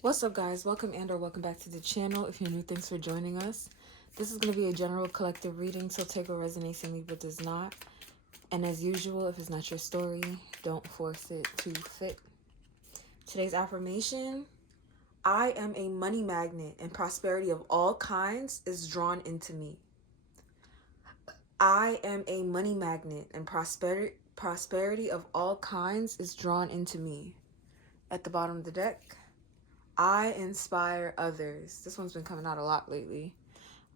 What's up, guys? Welcome and or welcome back to the channel. If you're new, thanks for joining us. This is going to be a general collective reading, so take what resonates and leave what does not. And as usual, if it's not your story, don't force it to fit. Today's affirmation: I am a money magnet and prosperity of all kinds is drawn into me. I am a money magnet and prosperity of all kinds is drawn into me. At the bottom of the deck, I inspire others. This one's been coming out a lot lately.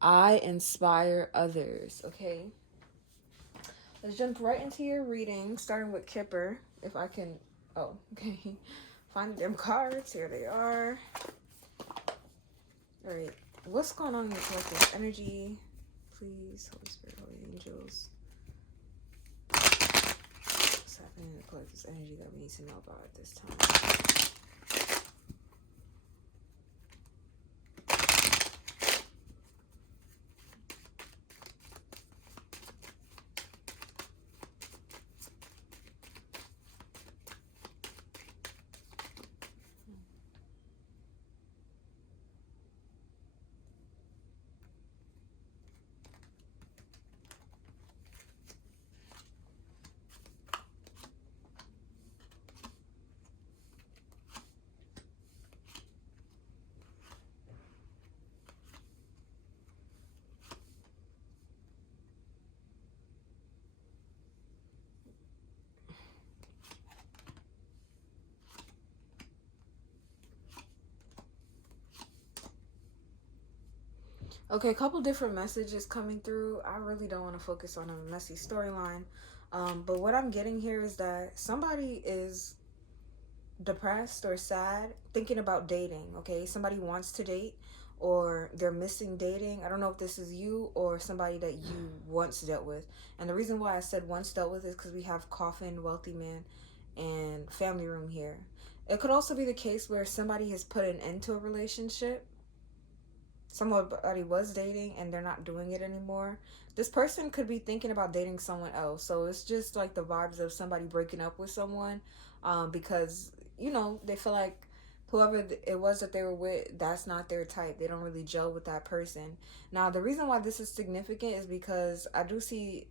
I inspire others. Okay. Let's jump right into your reading, starting with Kipper. If I can. Oh, okay. Find them cards. Here they are. All right. What's going on in your collective energy? Please, Holy Spirit, Holy Angels. What's happening in the collective energy that we need to know about at this time? Okay, a couple different messages coming through. I really don't want to focus on a messy storyline. But what I'm getting here is that somebody is depressed or sad thinking about dating. Okay, somebody wants to date or they're missing dating. I don't know if this is you or somebody that you once dealt with. And the reason why I said once dealt with is because we have coffin, wealthy man, and family room here. It could also be the case where somebody has put an end to a relationship. Somebody was dating and they're not doing it anymore. This person could be thinking about dating someone else. So it's just like the vibes of somebody breaking up with someone, because they feel like whoever it was that they were with, that's not their type. They don't really gel with that person. Now, the reason why this is significant is because I do see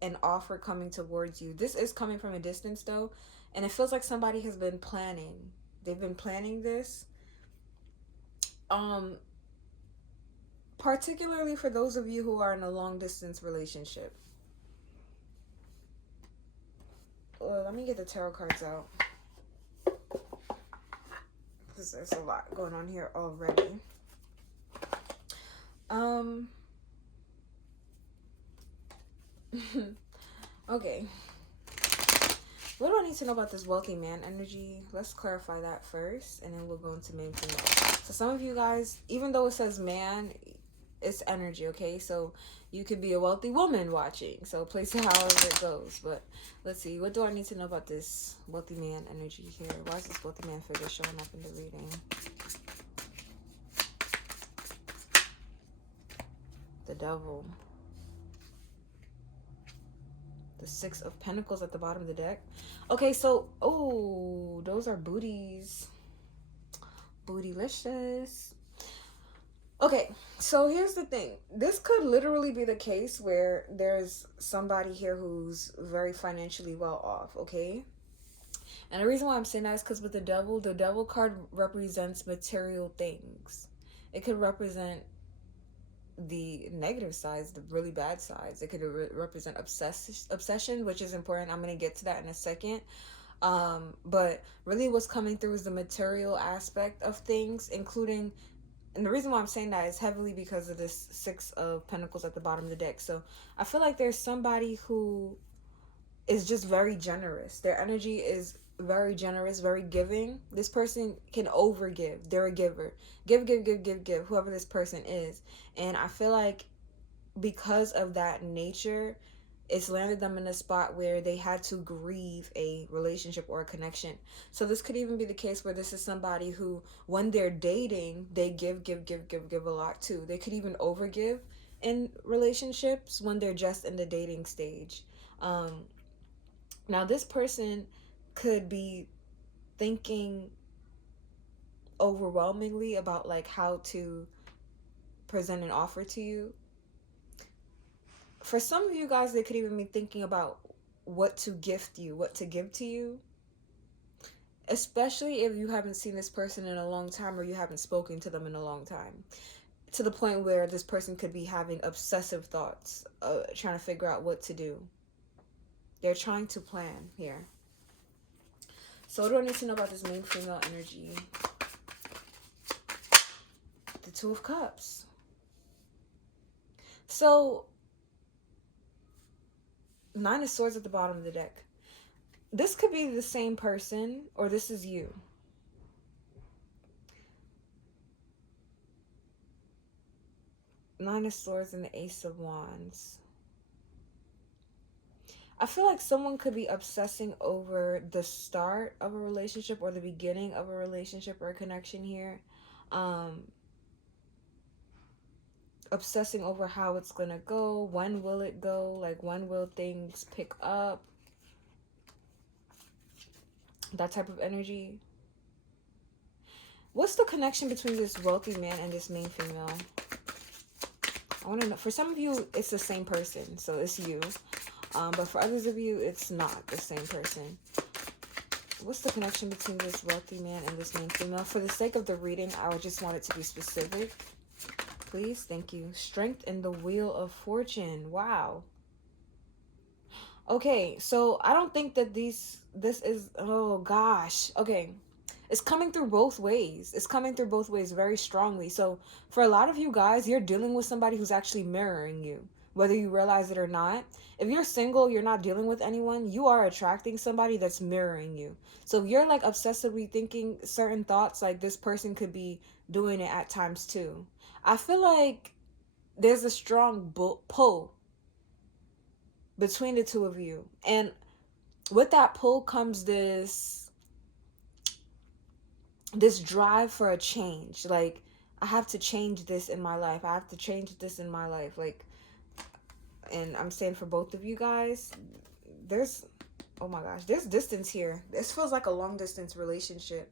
an offer coming towards you. This is coming from a distance though, and it feels like somebody has been planning. They've been planning this. Um, Particularly for those of you who are in a long distance relationship. Well, let me get the tarot cards out, because there's a lot going on here already. Okay. What do I need to know about this wealthy man energy? Let's clarify that first, and then we'll go into main female. So some of you guys, even though it says man, it's energy, okay? So you could be a wealthy woman watching. So place it however it goes. But let's see. What do I need to know about this wealthy man energy here? Why is this wealthy man figure showing up in the reading? The devil. The Six of Pentacles at the bottom of the deck. Okay, so, oh, those are booties. Bootylicious. Okay, so here's the thing. This could literally be the case where there's somebody here who's very financially well off, okay? And the reason why I'm saying that is because with the devil card represents material things. It could represent the negative sides, the really bad sides. It could represent obsession, which is important. I'm going to get to that in a second. But really what's coming through is the material aspect of things, including, and the reason why I'm saying that is heavily because of this Six of Pentacles at the bottom of the deck. So I feel like there's somebody who is just very generous. Their energy is very generous, very giving. This person can overgive. They're a giver. Give, whoever this person is. And I feel like because of that nature, it's landed them in a spot where they had to grieve a relationship or a connection. So this could even be the case where this is somebody who, when they're dating, they give a lot too. They could even overgive in relationships when they're just in the dating stage. Now this person could be thinking overwhelmingly about like how to present an offer to you. For some of you guys, they could even be thinking about what to gift you, what to give to you, especially if you haven't seen this person in a long time or you haven't spoken to them in a long time, to the point where this person could be having obsessive thoughts, trying to figure out what to do. They're trying to plan here. So what do I need to know about this main female energy? The Two of Cups. So, Nine of Swords at the bottom of the deck. This could be the same person, or this is you. Nine of Swords and the Ace of Wands. I feel like someone could be obsessing over the start of a relationship or the beginning of a relationship or a connection here. Obsessing over how it's gonna go, when will it go, like when will things pick up, that type of energy. What's the connection between this wealthy man and this main female? I want to know. For some of you, it's the same person, so it's you. But for others of you, it's not the same person. What's the connection between this wealthy man and this main female? For the sake of the reading, I would just want it to be specific. Please, thank you. Strength in the Wheel of Fortune. Wow. Okay, so I don't think that this is, oh gosh. Okay, it's coming through both ways. It's coming through both ways very strongly. So for a lot of you guys, you're dealing with somebody who's actually mirroring you, whether you realize it or not. If you're single, you're not dealing with anyone, you are attracting somebody that's mirroring you. So if you're like obsessively thinking certain thoughts, like this person could be doing it at times too. I feel like there's a strong pull between the two of you. And with that pull comes this drive for a change. Like, I have to change this in my life. I have to change this in my life. Like, and I'm saying for both of you guys, there's, oh my gosh, there's distance here. This feels like a long distance relationship.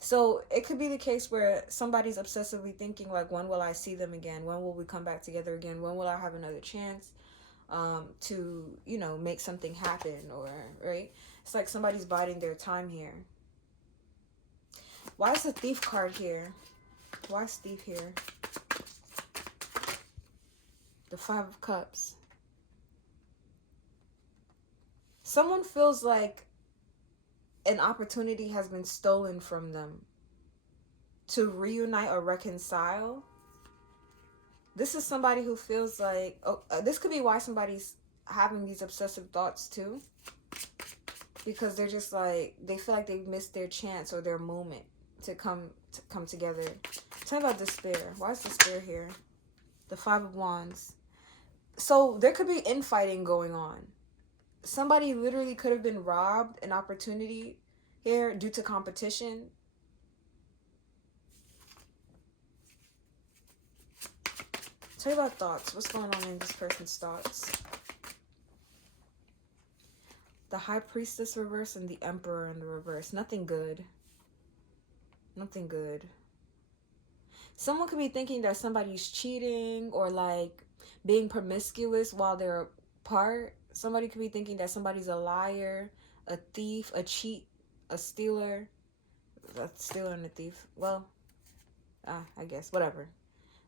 So it could be the case where somebody's obsessively thinking like, when will I see them again? When will we come back together again? When will I have another chance to, you know, make something happen? Or, right? It's like somebody's biding their time here. Why is the Thief card here? Why is Thief here? The Five of Cups. Someone feels like an opportunity has been stolen from them to reunite or reconcile. This is somebody who feels like, this could be why somebody's having these obsessive thoughts too. Because they're just like, they feel like they've missed their chance or their moment to come together. Tell me about despair. Why is despair here? The Five of Wands. So there could be infighting going on. Somebody literally could have been robbed an opportunity here due to competition. Tell me about thoughts. What's going on in this person's thoughts? The High Priestess reverse and the Emperor in the reverse. Nothing good. Nothing good. Someone could be thinking that somebody's cheating or like being promiscuous while they're apart. Somebody could be thinking that somebody's a liar, a thief, a cheat, a stealer. A stealer and a thief. Well, I guess. Whatever.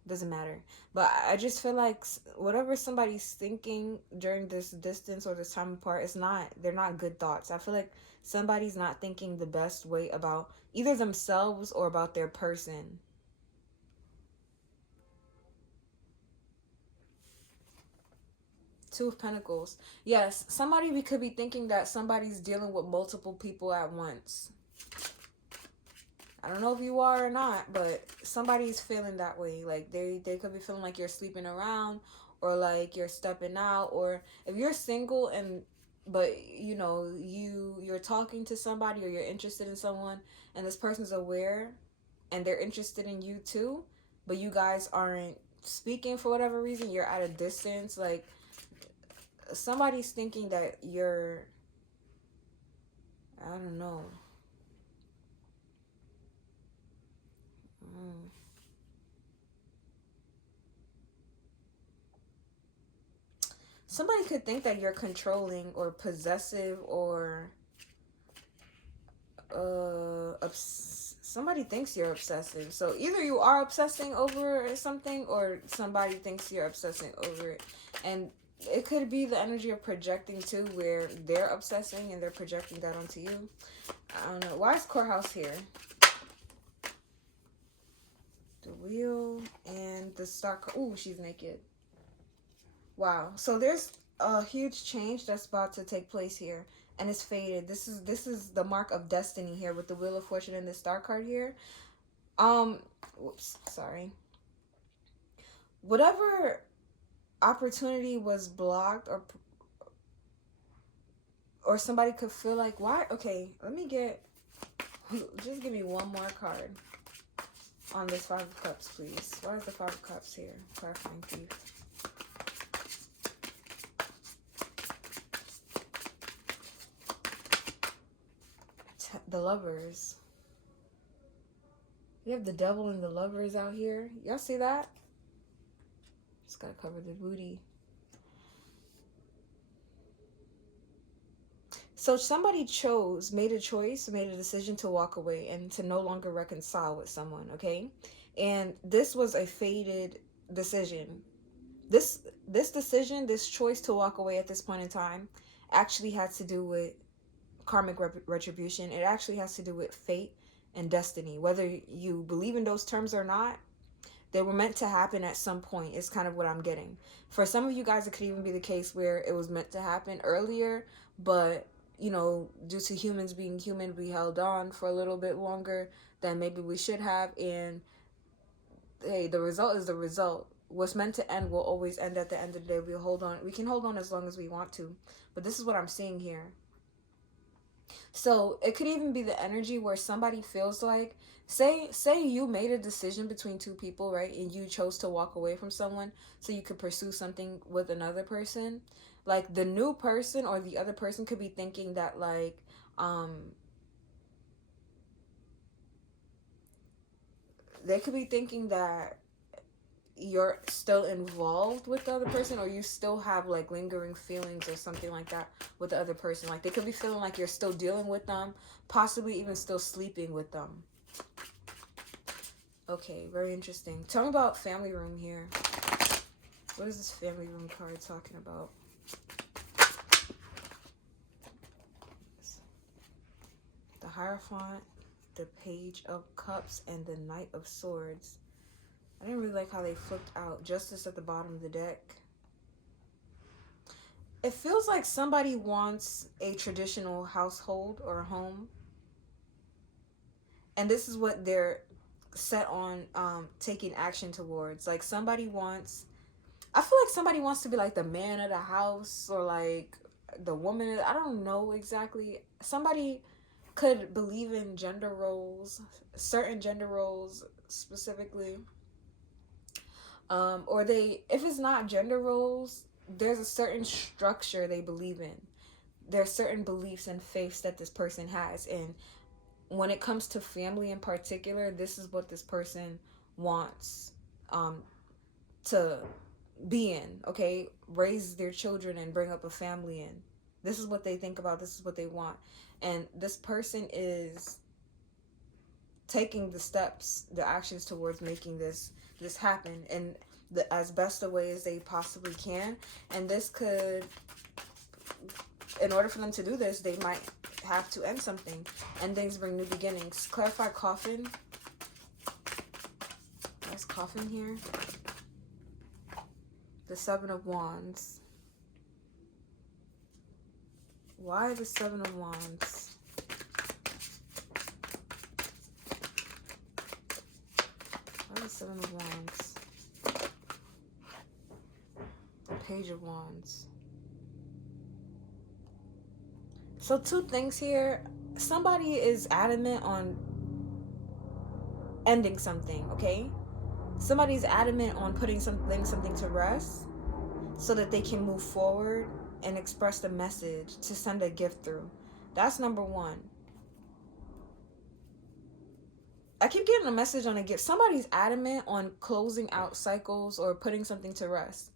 Doesn't matter. But I just feel like whatever somebody's thinking during this distance or this time apart, they're not good thoughts. I feel like somebody's not thinking the best way about either themselves or about their person. Two of Pentacles. Yes, somebody could be thinking that somebody's dealing with multiple people at once. I don't know if you are or not, but somebody's feeling that way. Like they could be feeling like you're sleeping around or like you're stepping out. Or if you're single but you know, you're talking to somebody or you're interested in someone and this person's aware and they're interested in you too, but you guys aren't speaking for whatever reason, you're at a distance. Like somebody's thinking that you're, I don't know. somebody could think that you're controlling or possessive or somebody thinks you're obsessive. So either you are obsessing over something or somebody thinks you're obsessing over it. And it could be the energy of projecting too, where they're obsessing and they're projecting that onto you. I don't know. Why is courthouse here? The wheel and the star. Ooh, she's naked. Wow. So there's a huge change that's about to take place here, and it's faded. This is the mark of destiny here with the Wheel of Fortune and the star card here. Whoops, sorry. Whatever opportunity was blocked or somebody could feel like, why? Okay, let me just give me one more card on this Five of Cups, please. Why is the Five of Cups here? Clarifying thief. The Lovers. You have the Devil and the Lovers out here. Y'all see that? Just gotta cover the booty. So somebody made a decision to walk away and to no longer reconcile with someone, okay? And this was a faded decision. This decision, this choice to walk away at this point in time actually had to do with karmic retribution. It actually has to do with fate and destiny. Whether you believe in those terms or not, they were meant to happen at some point. Is kind of what I'm getting. For some of you guys, it could even be the case where it was meant to happen earlier, but you know, due to humans being human, we held on for a little bit longer than maybe we should have. And hey, the result is the result. What's meant to end will always end at the end of the day. We can hold on as long as we want to, but this is what I'm seeing here. So it could even be the energy where somebody feels like, say you made a decision between two people, right? And you chose to walk away from someone so you could pursue something with another person. Like the new person or the other person could be thinking that like, they could be thinking that you're still involved with the other person, or you still have like lingering feelings or something like that with the other person. Like they could be feeling like you're still dealing with them, possibly even still sleeping with them. Okay, very interesting. Tell me about family room here. What is this family room card talking about? The Hierophant, the Page of Cups, and the Knight of Swords. I didn't really like how they flipped out. Justice at the bottom of the deck. It feels like somebody wants a traditional household or a home. And this is what they're set on taking action towards. Like somebody wants... I feel like somebody wants to be like the man of the house or like the woman. I don't know exactly. Somebody could believe in gender roles, certain gender roles specifically. Or if it's not gender roles, there's a certain structure they believe in. There's certain beliefs and faiths that this person has. And when it comes to family in particular, this is what this person wants to be in, okay? Raise their children and bring up a family in. This is what they think about. This is what they want. And this person is taking the steps, the actions towards making this happen in as best a way as they possibly can. And this could, in order for them to do this, they might have to end something. Endings bring new beginnings. Clarify coffin. There's coffin here. The Seven of Wands. Why the Seven of Wands? Why the Seven of Wands? The Page of Wands. So two things here. Somebody is adamant on ending something, okay? Somebody's adamant on putting something to rest so that they can move forward and express the message, to send a gift through. That's number one. I keep getting a message on a gift. Somebody's adamant on closing out cycles or putting something to rest.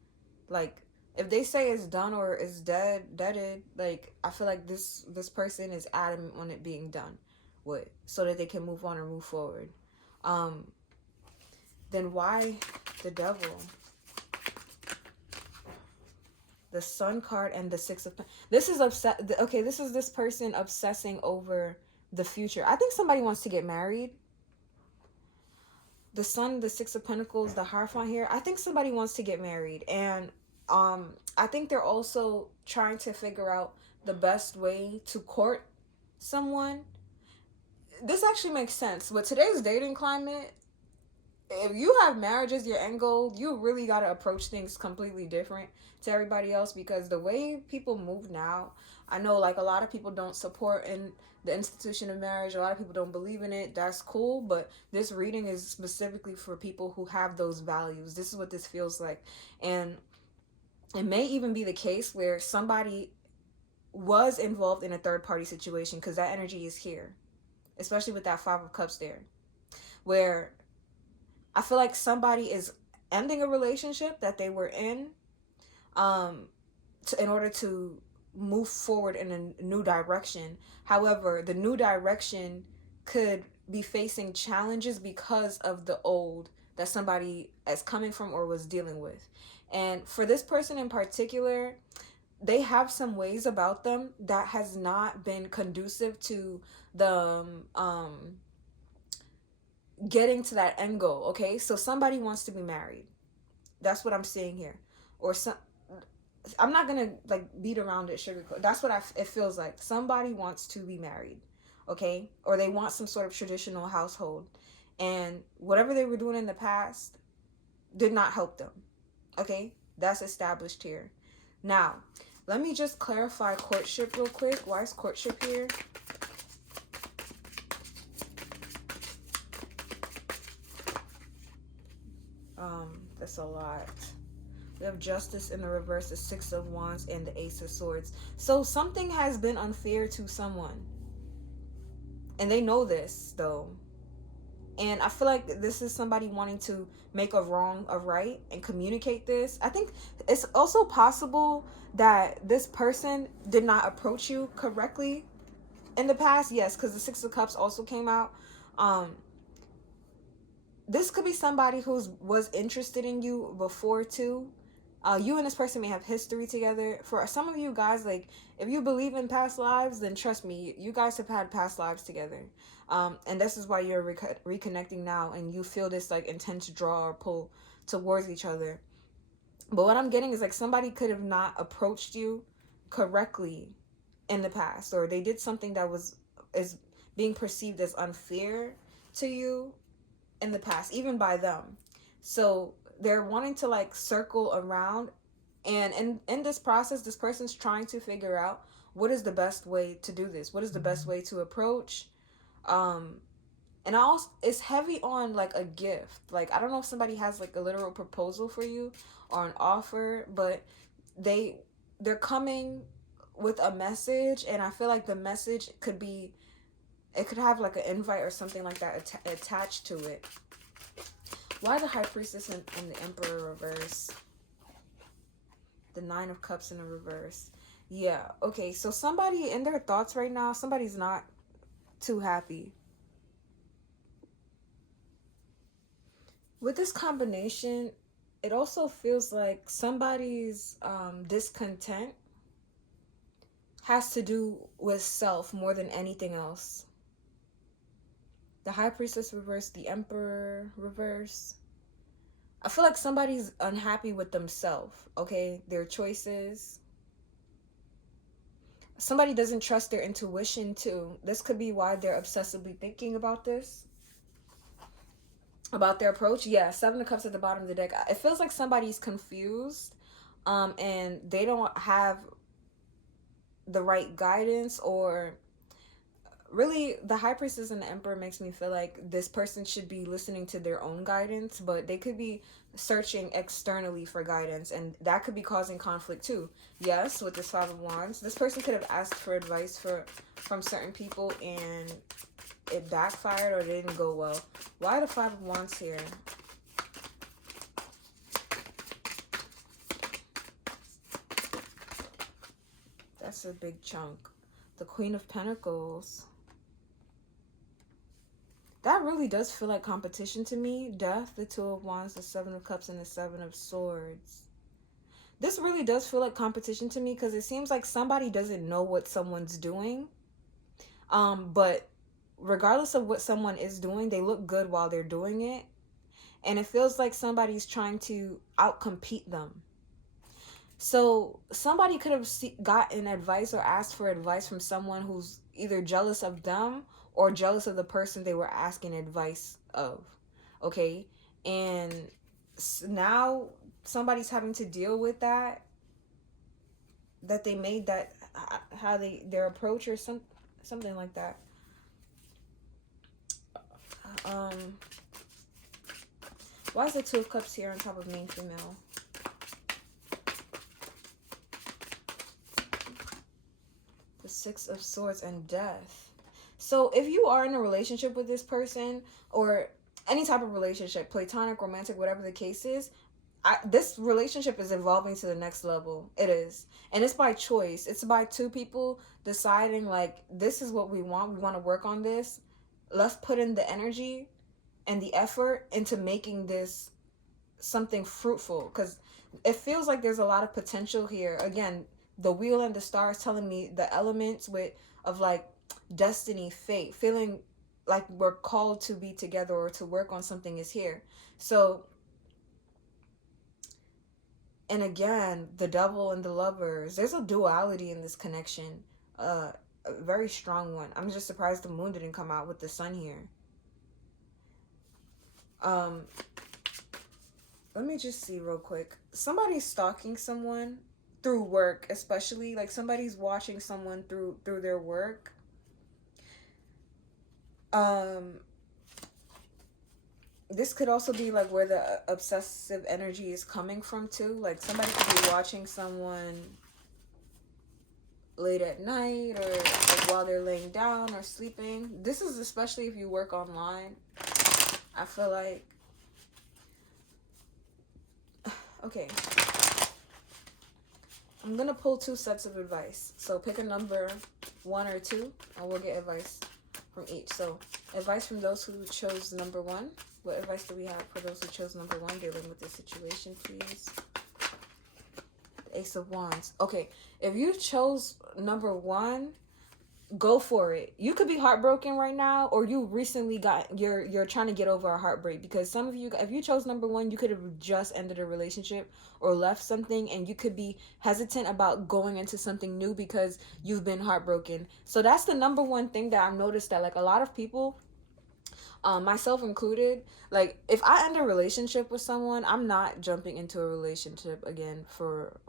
Like If they say it's done or it's deaded, like, I feel like this person is adamant on it being done with, so that they can move on or move forward. Um, then why the devil? The Sun card and the Six of this is okay, this is this person obsessing over the future. I think somebody wants to get married. The Sun, the Six of Pentacles, the Hierophant here. I think somebody wants to get married, and I think they're also trying to figure out the best way to court someone. This actually makes sense. With today's dating climate, if you have marriage as your end goal, you really got to approach things completely different to everybody else, because the way people move now, I know like a lot of people don't support in the institution of marriage. A lot of people don't believe in it. That's cool, but this reading is specifically for people who have those values. This is what this feels like. And it may even be the case where somebody was involved in a third party situation, because that energy is here, especially with that Five of Cups there, where I feel like somebody is ending a relationship that they were in, in order to move forward in a new direction. However, the new direction could be facing challenges because of the old that somebody is coming from or was dealing with. And for this person in particular, they have some ways about them that has not been conducive to the getting to that end goal. Okay, so somebody wants to be married. That's what I'm seeing here. Or some, I'm not gonna like beat around it, sugarcoat. That's what it feels like. Somebody wants to be married, okay, or they want some sort of traditional household, and whatever they were doing in the past did not help them. Okay, that's established here. Now, let me just clarify courtship real quick. Why is courtship here? That's a lot. We have Justice in the reverse, the Six of Wands, and the Ace of Swords. So something has been unfair to someone, and they know this though. And I feel like this is somebody wanting to make a wrong a right and communicate this. I think it's also possible that this person did not approach you correctly in the past. Yes, because the Six of Cups also came out. This could be somebody who was interested in you before too. You and this person may have history together. For some of you guys, like, if you believe in past lives, then trust me, you guys have had past lives together. And this is why you're reconnecting now, and you feel this like intense draw or pull towards each other. But what I'm getting is like somebody could have not approached you correctly in the past, or they did something that is being perceived as unfair to you in the past, even by them. So they're wanting to like circle around, and in this process, this person's trying to figure out what is the best way to do this, what is the best way to approach. And also it's heavy on like a gift. Like, I don't know if somebody has like a literal proposal for you or an offer, but they're coming with a message, and I feel like the message could be, it could have like an invite or something like that attached to it. Why the High Priestess and the Emperor reverse? The Nine of Cups in the reverse. Yeah, okay, so somebody in their thoughts right now, somebody's not too happy. With this combination, it also feels like somebody's discontent has to do with self more than anything else. The High Priestess reverse, the Emperor reverse. I feel like somebody's unhappy with themselves, okay? Their choices. Somebody doesn't trust their intuition too. This could be why they're obsessively thinking about this. About their approach. Yeah, Seven of Cups at the bottom of the deck. It feels like somebody's confused, and they don't have the right guidance, or really the High Priestess and the Emperor makes me feel like this person should be listening to their own guidance, but they could be searching externally for guidance, and that could be causing conflict too. Yes, with this Five of Wands, this person could have asked for advice from certain people, and it backfired or it didn't go well. Why the Five of Wands here? That's a big chunk. The Queen of Pentacles. That really does feel like competition to me. Death, the Two of Wands, the Seven of Cups, and the Seven of Swords. This really does feel like competition to me because it seems like somebody doesn't know what someone's doing. But regardless of what someone is doing, they look good while they're doing it. And it feels like somebody's trying to outcompete them. So somebody could have gotten advice or asked for advice from someone who's either jealous of them or jealous of the person they were asking advice of. Okay? And now somebody's having to deal with that they made that how their approach or something like that. Why is the Two of Cups here on top of main female? The Six of Swords and Death. So if you are in a relationship with this person, or any type of relationship, platonic, romantic, whatever the case is, this relationship is evolving to the next level. It is. And it's by choice. It's by two people deciding, like, this is what we want. We want to work on this. Let's put in the energy and the effort into making this something fruitful. Because it feels like there's a lot of potential here. Again, the wheel and the stars telling me the elements of like destiny, fate, feeling like we're called to be together or to work on something is here. So, and again, the Devil and the Lovers. There's a duality in this connection. A very strong one. I'm just surprised the Moon didn't come out with the Sun here. Let me just see real quick. Somebody's stalking someone through work, especially. Like somebody's watching someone through their work. This could also be like where the obsessive energy is coming from too. Like somebody could be watching someone late at night or like while they're laying down or sleeping. This is especially if you work online. I feel like, okay, I'm gonna pull two sets of advice. So pick a number, 1 or 2, and we'll get advice from each. So advice from those who chose number 1. What advice do we have for those who chose number 1 dealing with this situation, please? The Ace of Wands. Okay, if you chose number 1, go for it. You could be heartbroken right now, or you recently you're trying to get over a heartbreak, because some of you, if you chose number 1, you could have just ended a relationship or left something, and you could be hesitant about going into something new because you've been heartbroken. So that's the number 1 thing that I've noticed, that like a lot of people, myself included, like if I end a relationship with someone, I'm not jumping into a relationship again for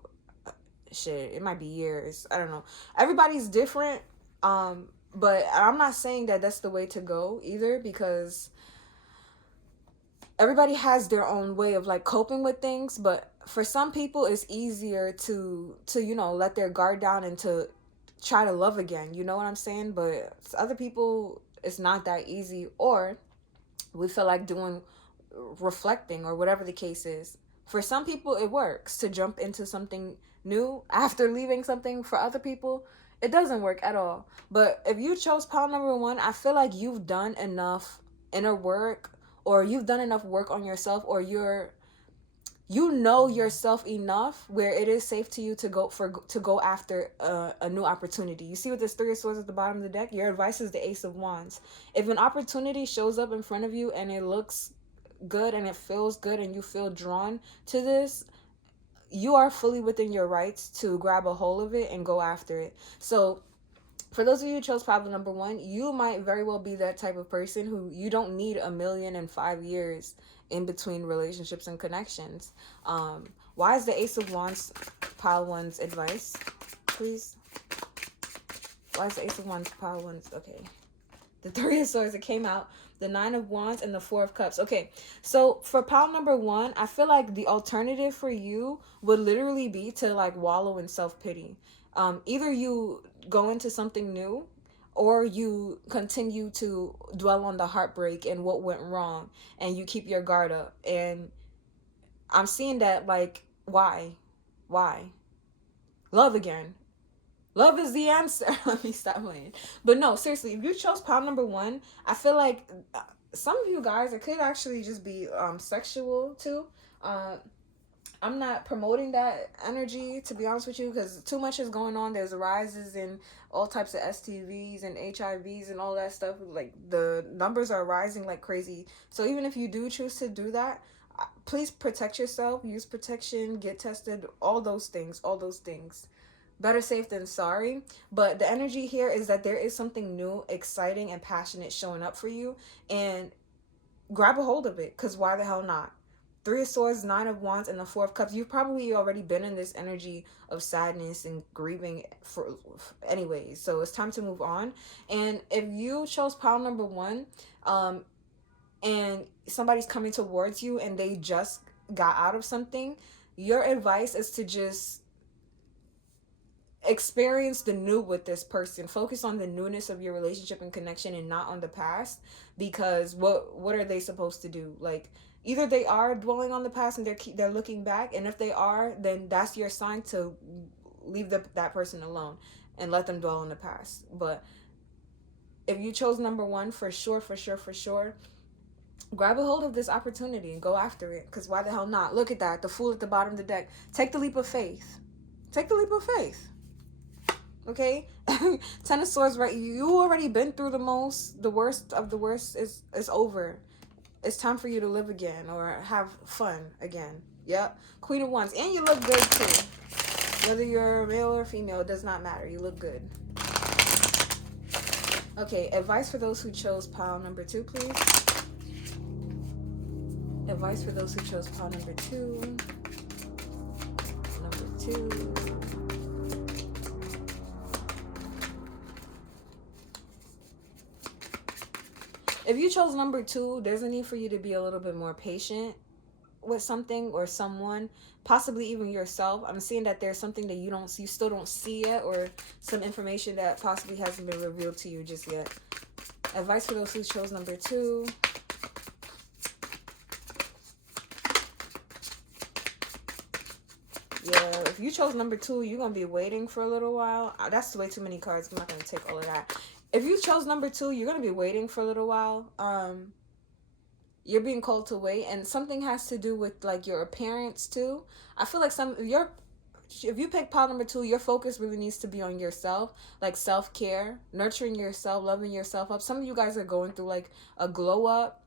shit. It might be years. I don't know. Everybody's different. But I'm not saying that that's the way to go either, because everybody has their own way of like coping with things. But for some people, it's easier to you know, let their guard down and to try to love again. You know what I'm saying? But other people, it's not that easy, or we feel like doing reflecting or whatever the case is. For some people, it works to jump into something new after leaving something. For other people, it doesn't work at all. But if you chose pile number 1, I feel like you've done enough inner work, or you've done enough work on yourself, or you know yourself enough where it is safe to you to go after a new opportunity. You see with this 3 of Swords at the bottom of the deck, your advice is the Ace of Wands. If an opportunity shows up in front of you and it looks good and it feels good and you feel drawn to this, you are fully within your rights to grab a hold of it and go after it. So for those of you who chose problem number 1, you might very well be that type of person who you don't need 1,000,005 years in between relationships and connections. Why is the Ace of Wands pile 1's advice, please? Why is the Ace of Wands pile 1's? Okay. The 3 of Swords, it came out. The 9 of Wands and the 4 of Cups. Okay, so for pile number 1, I feel like the alternative for you would literally be to like wallow in self-pity. Either you go into something new, or you continue to dwell on the heartbreak and what went wrong, and you keep your guard up. And I'm seeing that, like, why? Love again. Love is the answer. Let me stop playing. But no, seriously, if you chose pile number one, I feel like some of you guys, it could actually just be sexual too. Uh, I'm not promoting that energy, to be honest with you, because too much is going on. There's rises in all types of STVs and HIVs and all that stuff. Like, the numbers are rising like crazy. So even if you do choose to do that, please protect yourself, use protection, get tested, all those things, all those things. Better safe than sorry. But the energy here is that there is something new, exciting, and passionate showing up for you, and grab a hold of it, because why the hell not? Three of Swords, Nine of Wands, and the Four of Cups. You've probably already been in this energy of sadness and grieving for anyways. So it's time to move on. And if you chose pile number one, and somebody's coming towards you and they just got out of something, your advice is to just experience the new with this person. Focus on the newness of your relationship and connection, and not on the past, because what are they supposed to do? Like, either they are dwelling on the past and they're looking back, and if they are, then that's your sign to leave that person alone and let them dwell on the past. But if you chose number one, for sure, for sure, for sure, grab a hold of this opportunity and go after it, because why the hell not? Look at that, the Fool at the bottom of the deck. Take the leap of faith. Take the leap of faith. Okay? Ten of Swords, right? You already been through the worst of the worst is over. It's time for you to live again, or have fun again. Yep. Queen of Wands. And you look good too. Whether you're male or female, it does not matter. You look good. Okay, advice for those who chose pile number two, please. Advice for those who chose pile number two. Number two. If you chose number two, there's a need for you to be a little bit more patient with something or someone, possibly even yourself. I'm seeing that there's something that you still don't see yet, or some information that possibly hasn't been revealed to you just yet. Advice for those who chose number two. Yeah, if you chose number two, you're going to be waiting for a little while. That's way too many cards. I'm not going to take all of that. If you chose number two, you're going to be waiting for a little while. You're being called to wait, and something has to do with like your appearance too. I feel like if you pick pile number two, your focus really needs to be on yourself, like self-care, nurturing yourself, loving yourself up. Some of you guys are going through like a glow up,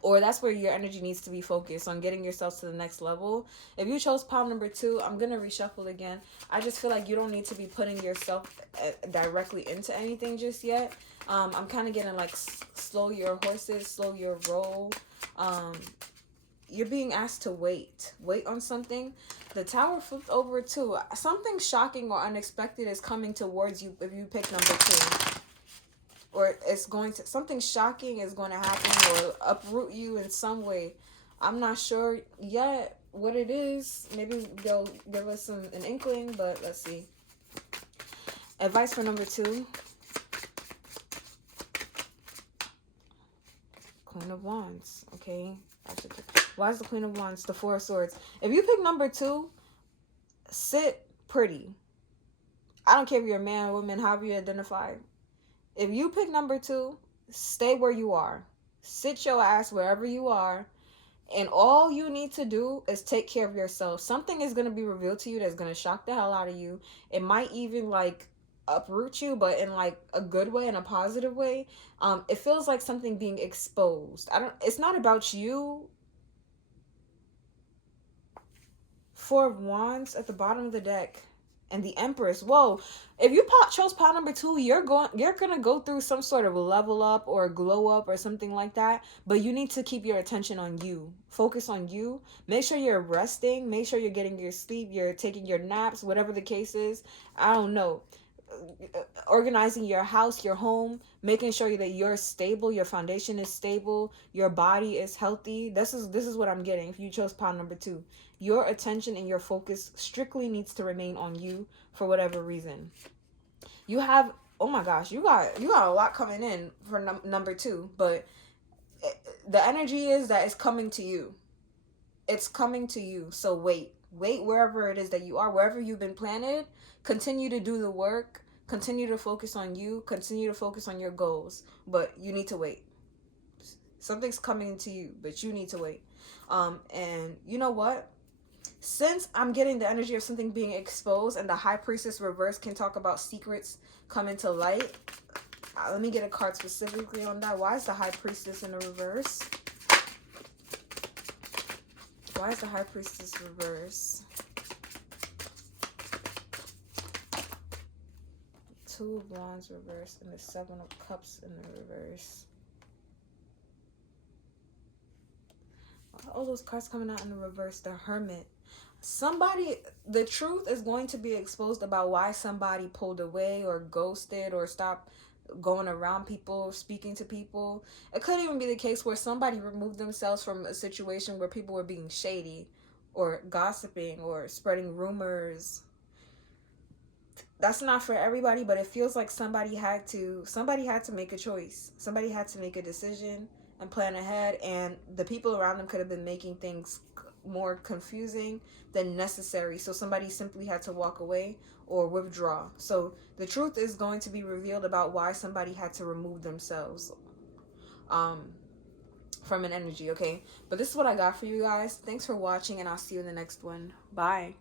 or that's where your energy needs to be focused on, getting yourself to the next level. If you chose pile number two, I'm going to reshuffle again. I just feel like you don't need to be putting yourself directly into anything just yet. I'm kind of getting like slow your horses, slow your roll. You're being asked to wait on something. The Tower flipped over too. Something shocking or unexpected is coming towards you if you pick number two. Or something shocking is going to happen, or uproot you in some way. I'm not sure yet what it is. Maybe they'll give us an inkling, but let's see. Advice for number two. Queen of Wands. Okay. Why is the Queen of Wands? The Four of Swords. If you pick number two, sit pretty. I don't care if you're a man, woman, however you identify. If you pick number two, stay where you are. Sit your ass wherever you are. And all you need to do is take care of yourself. Something is going to be revealed to you that's going to shock the hell out of you. It might even like uproot you, but in like a good way, in a positive way. It feels like something being exposed. It's not about you. Four of Wands at the bottom of the deck. And the Empress. Whoa. If you chose pile number two, you're gonna go through some sort of level up or glow up or something like that. But you need to keep your attention on you. Focus on you. Make sure you're resting. Make sure you're getting your sleep. You're taking your naps, whatever the case is. I don't know. Organizing your house, your home, making sure that you're stable, your foundation is stable, your body is healthy. This is what I'm getting. If you chose pile number two, your attention and your focus strictly needs to remain on you for whatever reason. You have, oh my gosh, you got a lot coming in for number two, but the energy is that it's coming to you. It's coming to you. So wait. Wait wherever it is that you are, wherever you've been planted. Continue to do the work. Continue to focus on you. Continue to focus on your goals. But you need to wait. Something's coming to you, but you need to wait. And you know what? Since I'm getting the energy of something being exposed, and the High Priestess reverse can talk about secrets coming to light, let me get a card specifically on that. Why is the High Priestess in the reverse? Why is the High Priestess reverse? Two of Wands reverse and the Seven of Cups in the reverse. All those cards coming out in the reverse. The Hermit. The truth is going to be exposed about why somebody pulled away or ghosted or stopped going around people, speaking to people. It could even be the case where somebody removed themselves from a situation where people were being shady or gossiping or spreading rumors. That's not for everybody, but it feels like somebody had to make a choice. Somebody had to make a decision and plan ahead, and the people around them could have been making things more confusing than necessary. So somebody simply had to walk away or withdraw. So the truth is going to be revealed about why somebody had to remove themselves from an energy, okay? But this is what I got for you guys. Thanks for watching, and I'll see you in the next one. Bye.